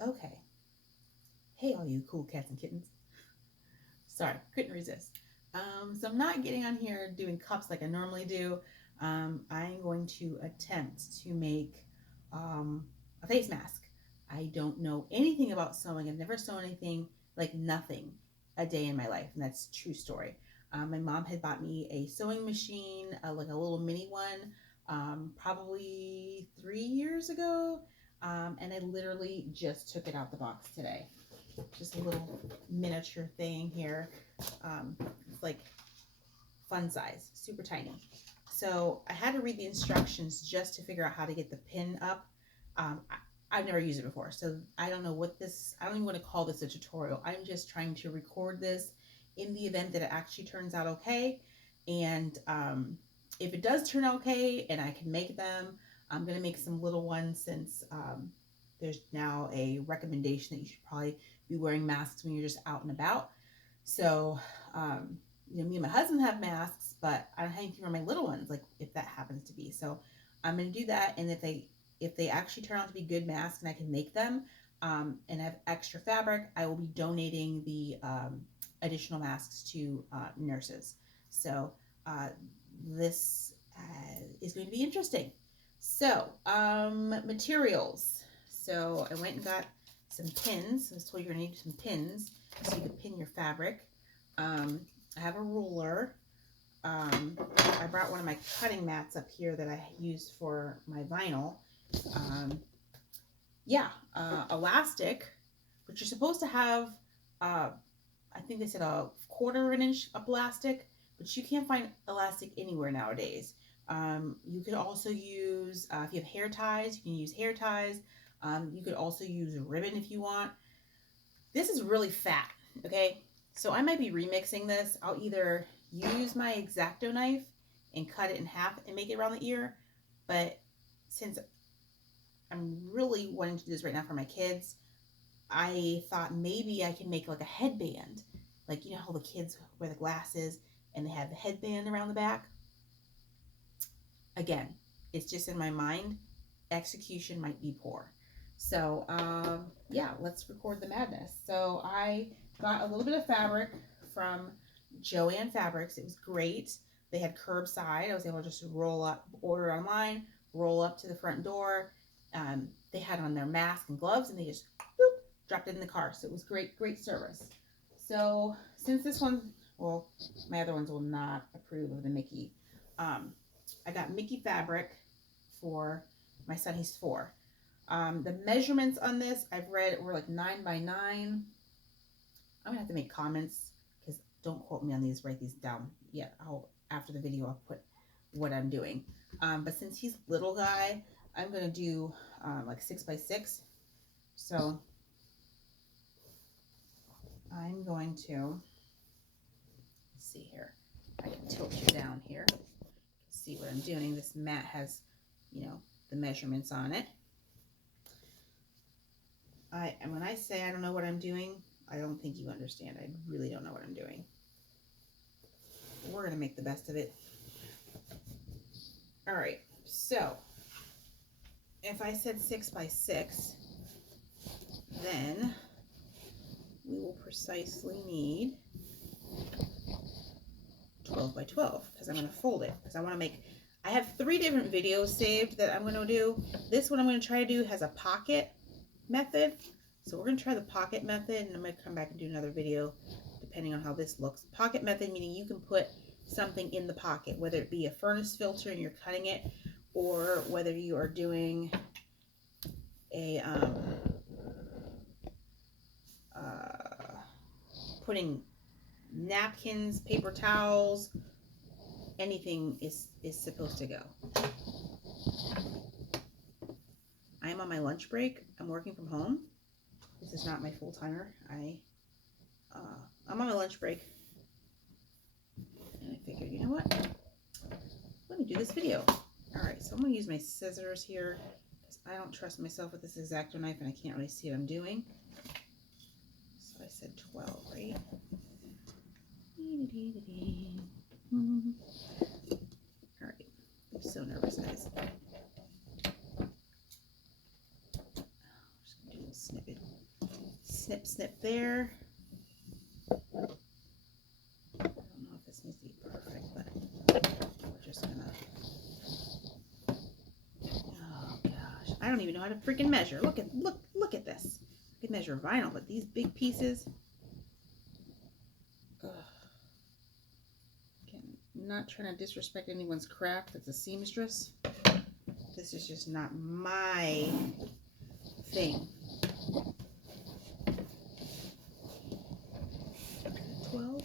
Okay. Hey, all you cool cats and kittens. Sorry, couldn't resist. So I'm not getting on here doing cups like I normally do. I'm going to attempt to make um, a face mask. I don't know anything about sewing. I've never sewn anything, like nothing, a day in my life, and that's a true story. My mom had bought me a sewing machine, like a little mini one, probably 3 years ago, and I literally just took it out the box today. Just a little miniature thing here. It's like fun size, super tiny. So I had to read the instructions just to figure out how to get the pin up. I've never used it before, so I don't know what this, I don't even want to call this a tutorial. I'm just trying to record this in the event that it actually turns out okay. And if it does turn out okay and I can make them, I'm going to make some little ones since there's now a recommendation that you should probably be wearing masks when you're just out and about. So, me and my husband have masks, but I don't have anything for my little ones, like if that happens to be. So I'm going to do that. And if they actually turn out to be good masks and I can make them, and have extra fabric, I will be donating the additional masks to nurses. So this is going to be interesting. So materials. So I went and got some pins. I was told you're going to need some pins so you can pin your fabric. I have a ruler. I brought one of my cutting mats up here that I use for my vinyl. Elastic, but you're supposed to have, I think they said a quarter of an inch of elastic, but you can't find elastic anywhere nowadays. You could also use, if you have hair ties, you can use hair ties. You could also use ribbon if you want. This is really fat, okay? So I might be remixing this. I'll either use my X-Acto knife and cut it in half and make it around the ear, but since I'm really wanting to do this right now for my kids, I thought maybe I can make like a headband. Like, you know how the kids wear the glasses and they have the headband around the back? Again, it's just in my mind. Execution might be poor. So, let's record the madness. So I got a little bit of fabric from Joann Fabrics. It was great. They had curbside. I was able to just roll up, order online, roll up to the front door. They had on their mask and gloves, and they just boop, dropped it in the car. So it was great, great service. So since this one, well, my other ones will not approve of the Mickey. I got Mickey fabric for my son. He's 4. The measurements on this, I've read, were like 9 by 9. I'm gonna have to make comments because don't quote me on these. Write these down. Yeah, after the video I'll put what I'm doing. But since he's little guy, I'm gonna do like 6 by 6. So I'm going to, let's see here. I can tilt you down here. See what I'm doing. This mat has, the measurements on it. And when I say I don't know what I'm doing, I don't think you understand. I really don't know what I'm doing. We're gonna make the best of it. All right, so if I said 6 by 6, then we will precisely need 12 by 12 because I'm gonna fold it because I want to make. I have 3 different videos saved that I'm gonna do. This one I'm gonna try to do has a pocket method. So we're going to try the pocket method, and I'm going to come back and do another video depending on how this looks. Pocket method meaning you can put something in the pocket, whether it be a furnace filter and you're cutting it, or whether you are doing a putting napkins, paper towels, anything is supposed to go. I am on my lunch break. I'm working from home. This is not my full-timer. I'm on my lunch break. And I figured, you know what? Let me do this video. Alright, so I'm going to use my scissors here because I don't trust myself with this X-Acto knife and I can't really see what I'm doing. So I said 12, right? Alright. I'm so nervous, guys. snip it. Snip, snip there. I don't know if this needs to be perfect, but we're just gonna. Oh gosh, I don't even know how to freaking measure. Look at this. I can measure vinyl, but these big pieces. Ugh. Again, I'm not trying to disrespect anyone's craft that's a seamstress. This is just not my thing. 12?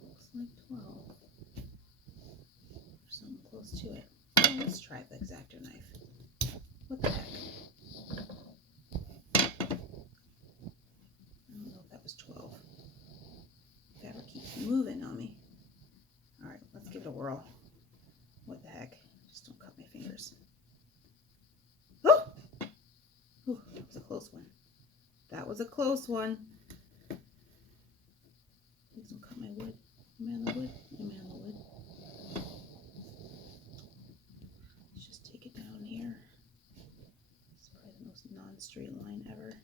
Looks like 12. Or something close to it. Oh, let's try the X-Acto knife. What the heck? I don't know if that was 12. Fabric keeps moving on me. Alright, let's give it a whirl. What the heck? Just don't cut my fingers. Oh! Ooh, that was a close one. That was a close one. Please don't cut my wood. Am I on the wood? Am I on the wood? Let's just take it down here. It's probably the most non-straight line ever.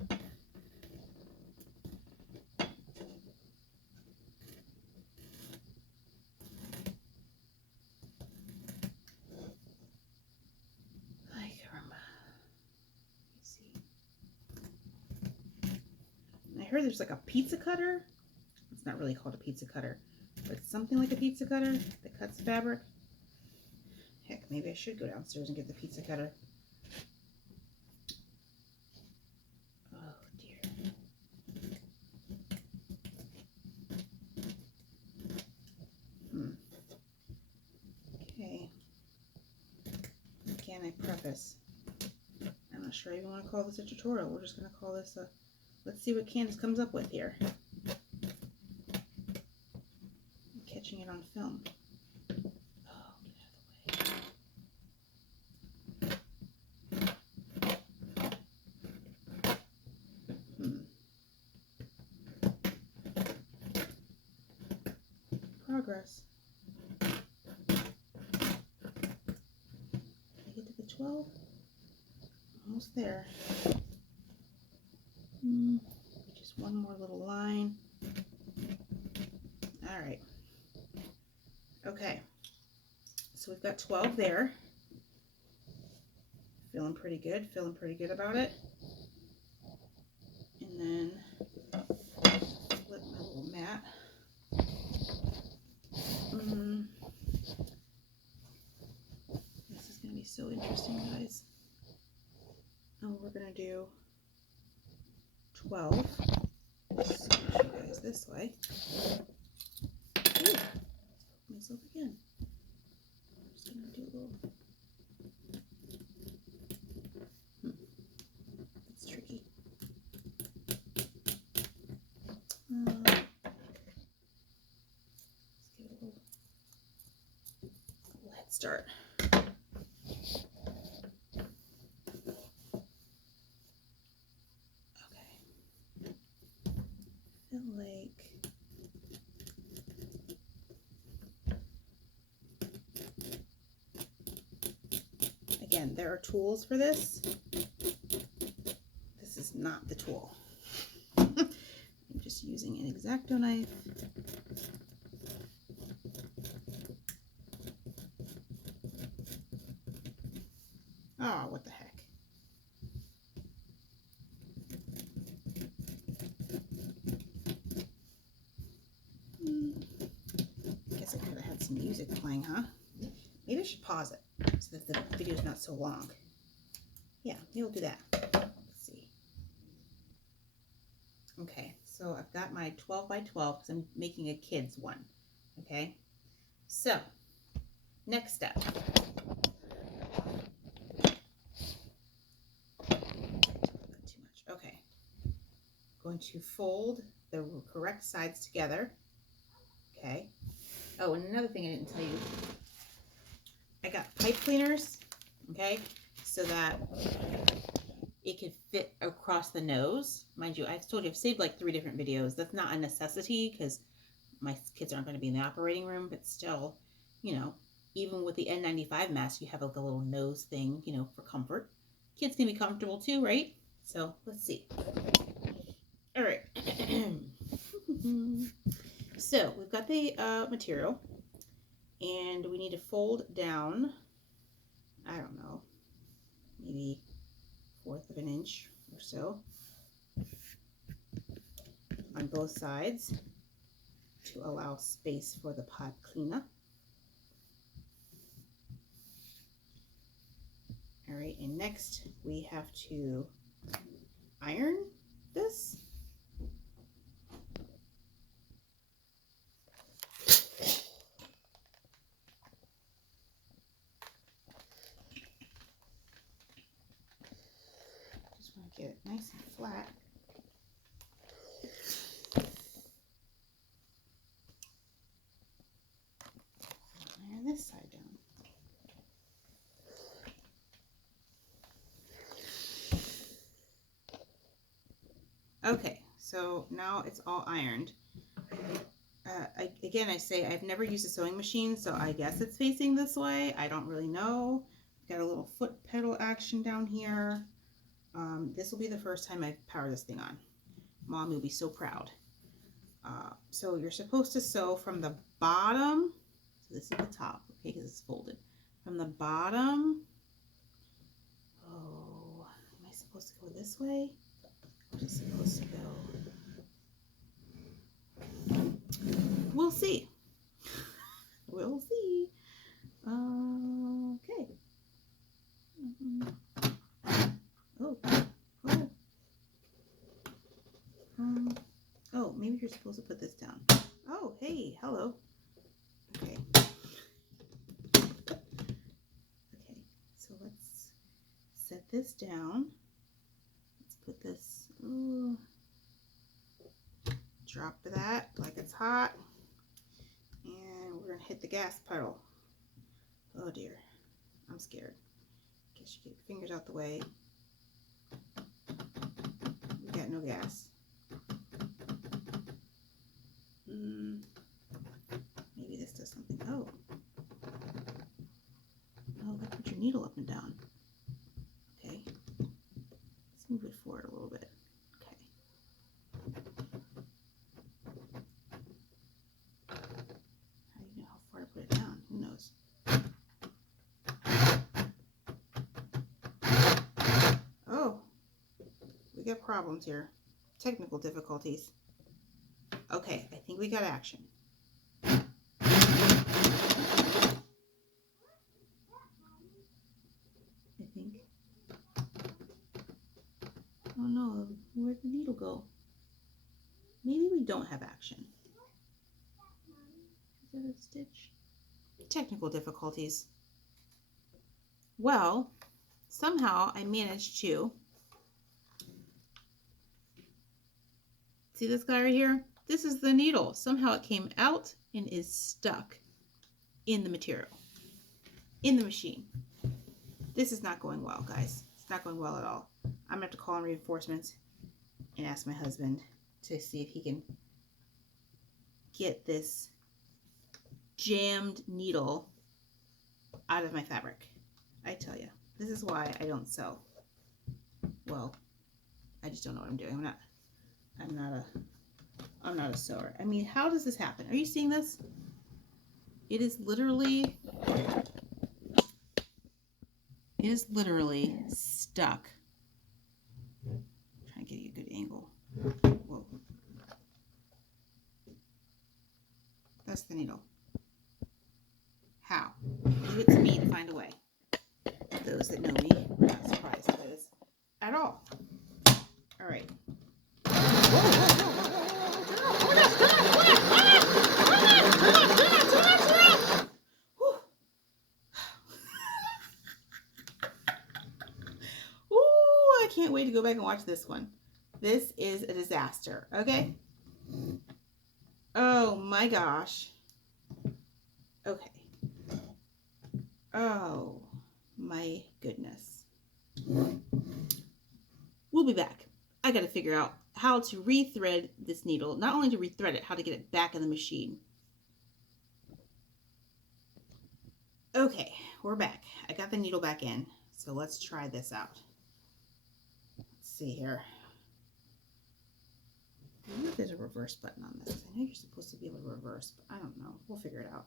I heard there's like a pizza cutter. It's not really called a pizza cutter, but it's something like a pizza cutter that cuts fabric. Heck, maybe I should go downstairs and get the pizza cutter. Oh dear. Okay. Again, I preface. I'm not sure I even want to call this a tutorial. We're just going to call this a... Let's see what Candace comes up with here. I'm catching it on film. Oh, get out of the way. Progress. Did I get to the 12? Almost there. Just one more little line. All right. Okay. So we've got 12 there. Feeling pretty good. Feeling pretty good about it. And then flip my little mat. This is going to be so interesting, guys. And we're going to do 12. Let's show you guys this way. Ooh, myself again. I'm just going to do a little. It's tricky. Let's give it a little head start. Again, there are tools for this. This is not the tool. I'm just using an X-Acto knife. Oh, what the heck. Guess I could have had some music playing, huh? Maybe I should pause it so that the video is not so long. Yeah, maybe we'll do that. Let's see. Okay, so I've got my 12 by 12 because I'm making a kid's one. Okay, so next step. Not too much. Okay, going to fold the correct sides together. Okay. Oh, and another thing I didn't tell you. I got pipe cleaners, okay, so that it could fit across the nose. Mind you, I've told you I've saved like 3 different videos. That's not a necessity because my kids aren't going to be in the operating room, but still, you know, even with the N95 mask, you have like a little nose thing, you know, for comfort. Kids can be comfortable too, right? So let's see. All right. So we've got the material, and we need to fold down, I don't know, maybe 1/4 of an inch or so on both sides to allow space for the pot cleanup. All right, and next we have to iron this. Just want to get it nice and flat. Iron this side down. Okay, so now it's all ironed. Again, I say I've never used a sewing machine, so I guess it's facing this way. I don't really know. Got a little foot pedal action down here. This will be the first time I power this thing on. Mom will be so proud. So you're supposed to sew from the bottom. So this is the top, okay, because it's folded. From the bottom. Oh, am I supposed to go this way? Or is it supposed to go? We'll see. We'll see. Okay. Oh. Oh, maybe you're supposed to put this down. Oh, hey, hello. Okay. Okay, so let's set this down. Let's put this, drop that like it's hot. And we're gonna hit the gas pedal. Oh dear, I'm scared. Guess you get your fingers out the way. We got no gas. Maybe this does something. Oh, gotta put your needle up and down. Okay, let's move it forward a little bit. Okay. How do you know how far to put it down? Who knows? Oh, we got problems here. Technical difficulties. Okay, I think we got action. I think. Oh no, where'd the needle go? Maybe we don't have action. Is that a stitch? Technical difficulties. Well, somehow I managed to. See this guy right here? This is the needle. Somehow it came out and is stuck in the material, in the machine. This is not going well, guys. It's not going well at all. I'm gonna have to call in reinforcements and ask my husband to see if he can get this jammed needle out of my fabric. I tell you, this is why I don't sew. Well, I just don't know what I'm doing. I'm not a sewer. I mean, how does this happen? Are you seeing this? It is literally stuck. I'm trying to get you a good angle. Whoa. That's the needle. How? Leave it to me to find a way. Those that know me are not surprised by this at all. All right. Ooh, I can't wait to go back and watch this one. This is a disaster, okay? Oh my gosh. Okay. Oh my goodness. We'll be back. I gotta figure out how to rethread this needle. Not only to rethread it, how to get it back in the machine. Okay, we're back. I got the needle back in, so let's try this out. see here. I wonder if there's a reverse button on this. I know you're supposed to be able to reverse, but I don't know. We'll figure it out.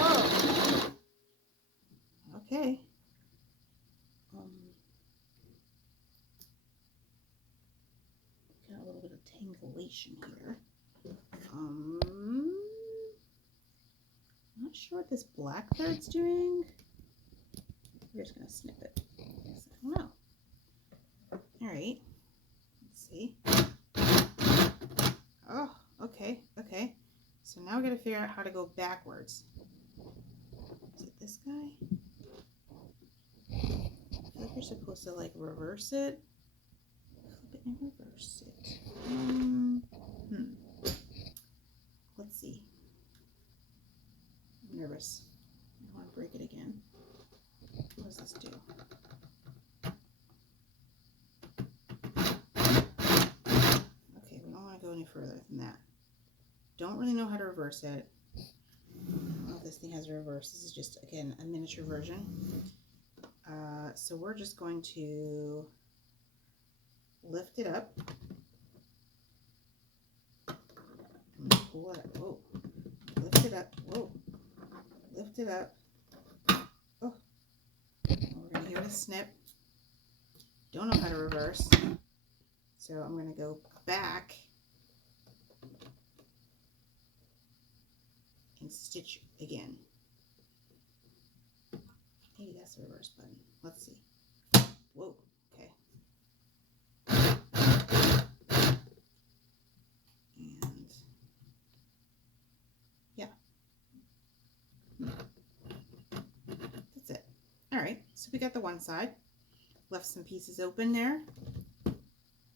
Oh! Okay. Got a little bit of tangulation here. Not sure what this black third's doing. We're just gonna snip it. I don't know. All right. Let's see. Oh, okay, okay. So now we gotta figure out how to go backwards. Is it this guy? I feel like you're supposed to like reverse it. Flip it and reverse it. Let's see. I'm nervous. I don't want to break it again. What does this do? Okay, we don't want to go any further than that. Don't really know how to reverse it. I don't know if this thing has a reverse. This is just, again, a miniature version. So we're just going to lift it up. And pull it up. Whoa. Lift it up. Whoa. Lift it up. Oh. We're going to give it a snip. Don't know how to reverse. So I'm going to go back and stitch again. Maybe that's the reverse button. Let's see. Whoa. Okay. And yeah. That's it. All right. So we got the one side. Left some pieces open there.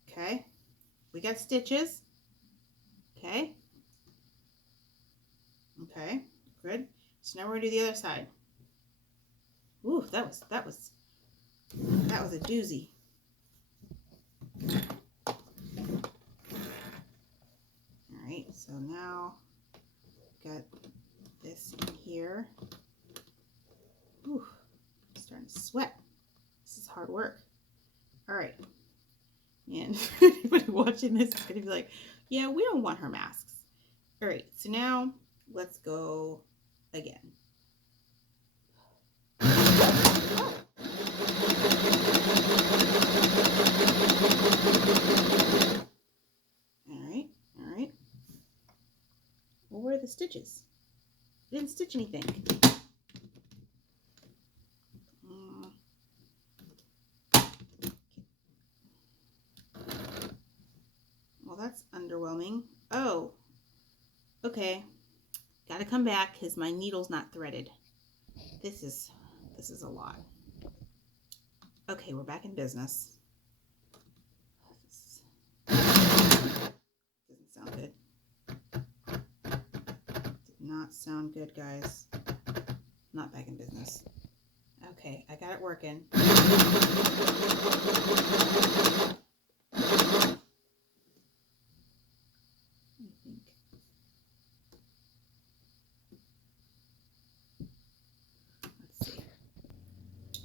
Okay. We got stitches. Okay. Okay. Good. So now we're gonna do the other side. Ooh, that was a doozy. All right, so now got this in here. Ooh, I'm starting to sweat. This is hard work. All right, and anybody watching this is gonna be like, yeah, we don't want her masks. All right, so now let's go again. All right. Well, where are the stitches? I didn't stitch anything. Well, that's underwhelming. Oh, okay. Gotta come back because my needle's not threaded. This is a lot. Okay, we're back in business. Doesn't sound good. Did not sound good, guys. Not back in business. Okay, I got it working. I think. Let's see.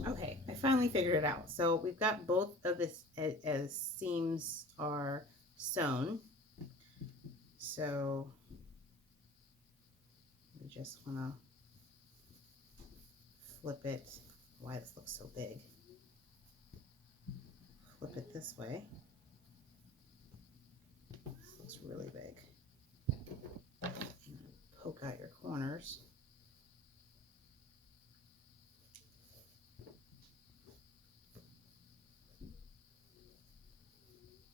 Okay, I finally figured it out. So we've got both of this as seams are sewn. So we just want to flip it. Why this looks so big? Flip it this way. This looks really big. Poke out your corners.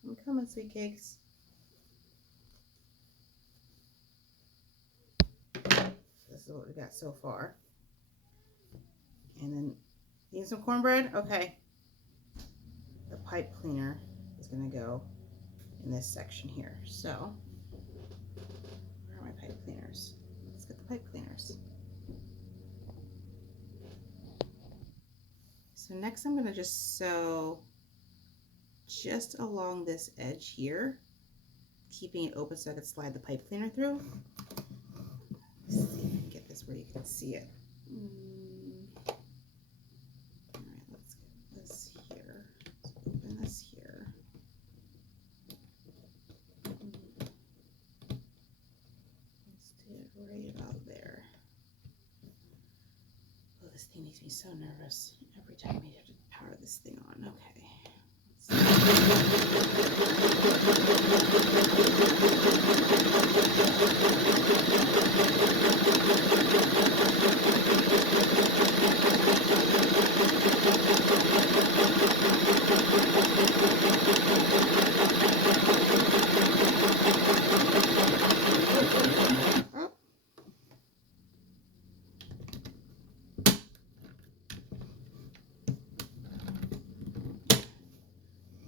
I'm coming, sweet cakes. This is what we got so far. And then, need some cornbread? Okay. The pipe cleaner is going to go in this section here. So, where are my pipe cleaners? Let's get the pipe cleaners. So next I'm going to just sew just along this edge here, keeping it open so I could slide the pipe cleaner through. Let's see if I can get this where you can see it. this thing makes me so nervous every time I have to power this thing on. Okay.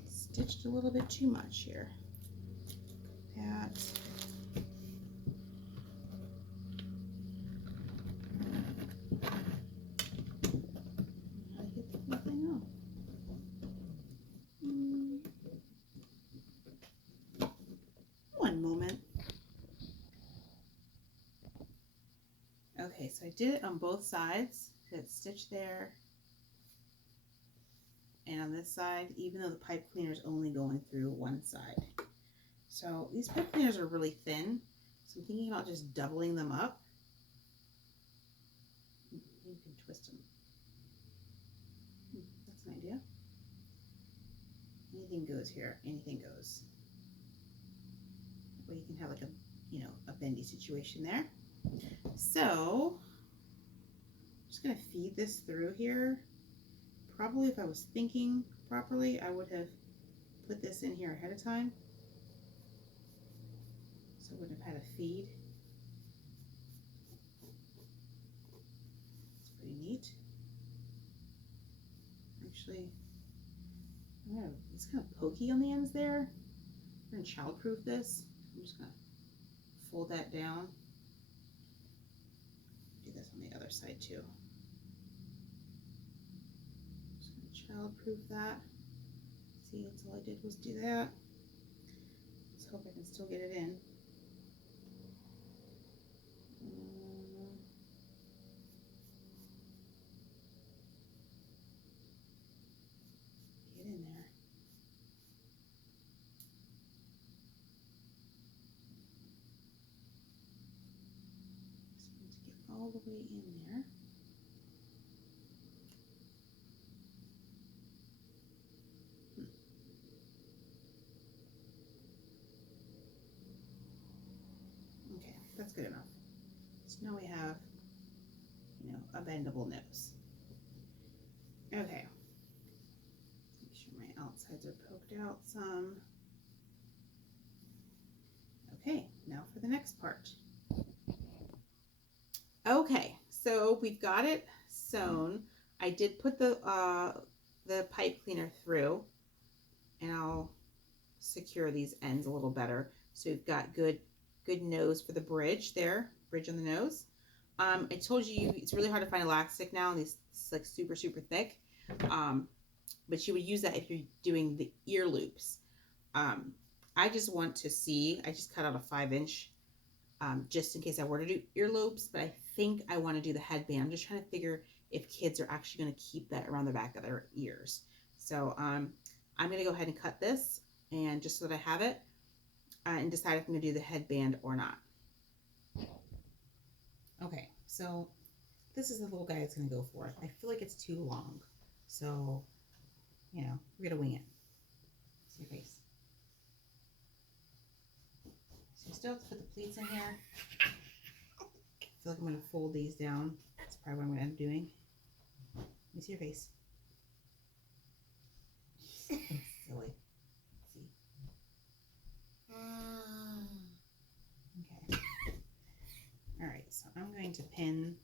Stitched a little bit too much here. That. How to get the whole thing off. One moment. Okay, so I did it on both sides. Got stitch there. And on this side, even though the pipe cleaner is only going through one side. So these pipe cleaners are really thin, so I'm thinking about just doubling them up. You can twist them. That's an idea. Anything goes here, anything goes. That way you can have like a, you know, a bendy situation there. So I'm just gonna feed this through here. Probably if I was thinking properly, I would have put this in here ahead of time. So I wouldn't have had a feed. It's pretty neat. Actually, it's kind of pokey on the ends there. I'm gonna childproof this. I'm just gonna fold that down. Do this on the other side too. Just gonna childproof that. See, that's all I did was do that. Let's hope I can still get it in. Get in there. Just need to get all the way in there. Okay, that's good enough. So now we have, you know, a bendable nose. Okay. Make sure my outsides are poked out some. Okay, now for the next part. Okay, so we've got it sewn. I did put the pipe cleaner through, and I'll secure these ends a little better. So we've got good nose for the bridge there, bridge on the nose. I told you it's really hard to find elastic now, and it's like super thick. But you would use that if you're doing the ear loops. I just want to see. I just cut out a 5-inch. Just in case I were to do ear loops, but I think I want to do the headband. I'm just trying to figure if kids are actually going to keep that around the back of their ears. So I'm going to go ahead and cut this, and just so that I have it, and decide if I'm going to do the headband or not. Okay, so this is the little guy it's going to go for. I feel like it's too long, so, you know, we're going to wing it. See your face. So I still have to put the pleats in here. I feel like I'm going to fold these down. That's probably what I'm going to end up doing. Let me see your face. Silly. Let's see. Okay. All right, so I'm going to pin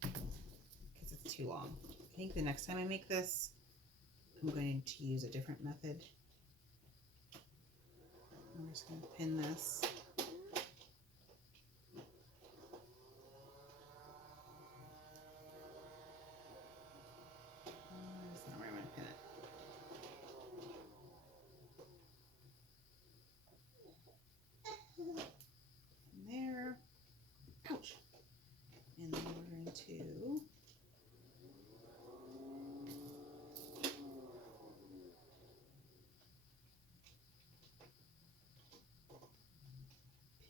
because it's too long. I think the next time I make this, I'm going to use a different method. I'm just going to pin this. That's not where I'm going to pin it. There. Ouch. And then we're going to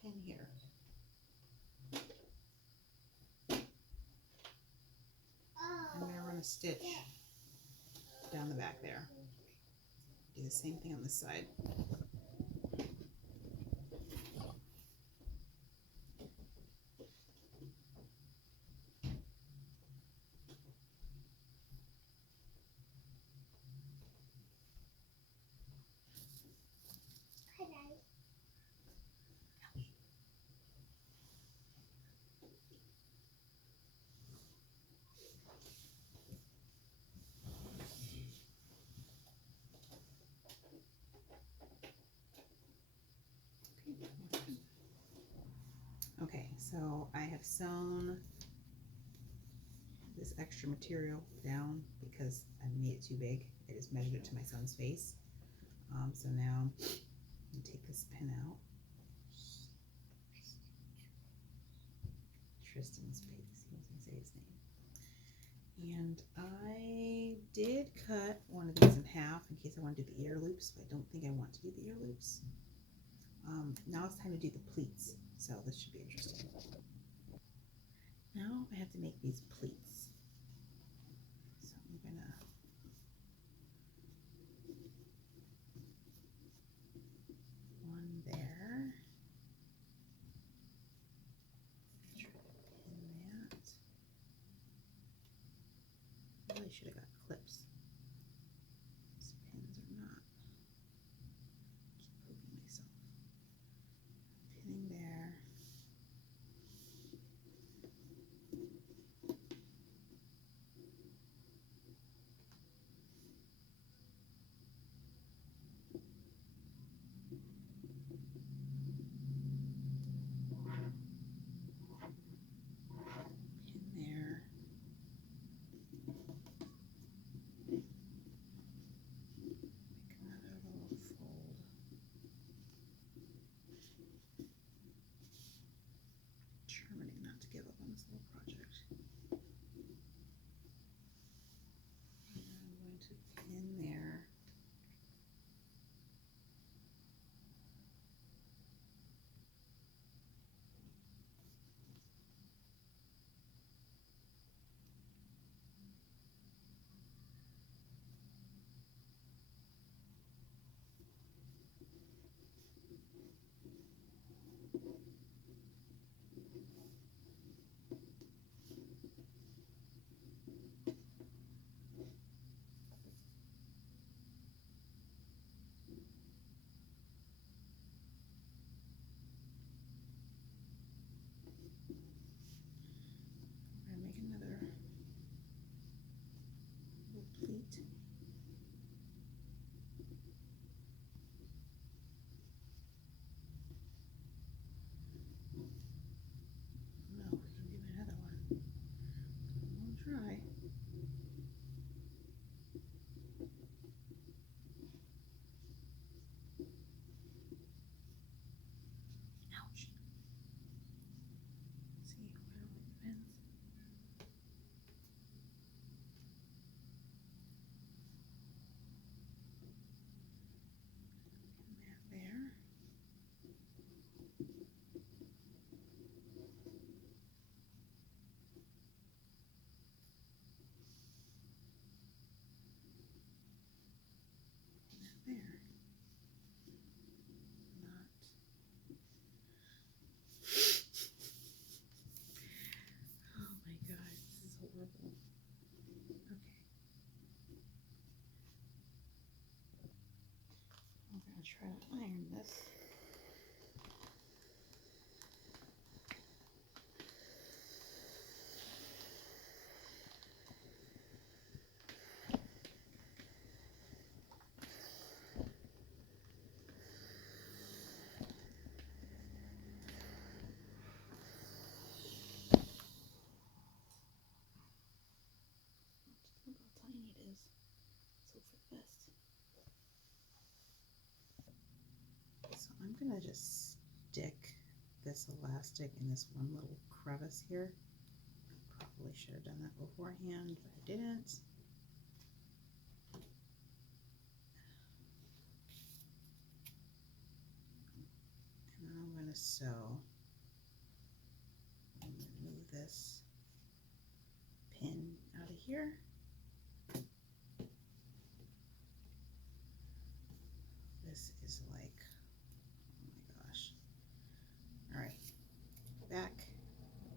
pin here. a stitch down the back there. Do the same thing on this side. Okay, so I have sewn this extra material down because I made it too big. I just measured it to my son's face. So now I'm going to take this pin out. Tristan's face, he wasn't say his name. And I did cut one of these in half in case I want to do the ear loops, but I don't think I want to do the ear loops. Now it's time to do the pleats, so this should be interesting. Now I have to make these pleats. So I'm gonna one there. Try to pin that. Really should have got clips. These pins are not. Just poking myself. Pinning there. Determining not to give up on this little project. And I'm going to pin there. Pleat. No, we can do another one. We'll try. Ouch. See, where are the pins? Pin that there. There. Not. Oh my god, this is horrible. Okay. I'm gonna try to iron this. Look how tiny it is. So for the best. So I'm gonna just stick this elastic in this one little crevice here. Probably should have done that beforehand, but I didn't. And then I'm gonna sew. I'm gonna move this pin out of here. This is like